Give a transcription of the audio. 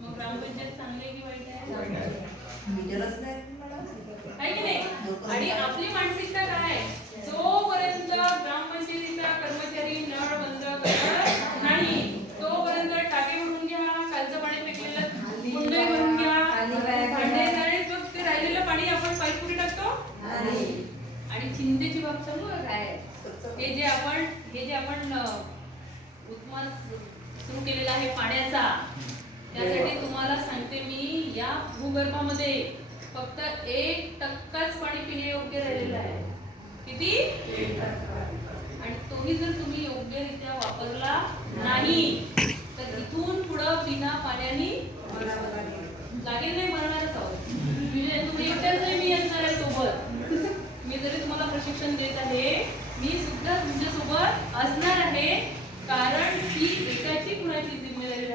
मग ग्रामपंचायत चांगली आहे की वाईट आहे? वाईट आहे. मीटरच नाही आहे की नाही? आणि आपली मानसिकता काय? आहे? जोपर्यंत ग्रामपंचायतीचा कर्मचारी नळ बंद करत नाही तोपर्यंत टाके भरून घ्या कालचं पाणी फेकलेलं कुंडे भरून घ्या. आणि बाया भांडे झाडे मग ते राहिलेलं पाणी आपण पाईपपुरी टाकतो? आणि आणि चिंतेची बाब सांगू काय आहे? हे जे आपण हे जे आपण उत्मास सुरू केलेला आहे पाण्याचा आपल्या भूगर्भामध्ये फक्त एक टक्काच पाणी पिणे योग्य राहिलेलं आहे. किती? आणि तोही जर तुम्ही योग्यरित्या वापरला नाही तर इथून पुढं बिना पाण्याने लागेल नाही मरणारच आहोत. म्हणजे तुम्ही एकट्याच नाही मी असणार आहे सोबत मी जरी तुम्हाला प्रशिक्षण देत आहे मी सुद्धा तुमच्यासोबत असणार आहे कारण ती एकाची कुणाची जिम्मेदारी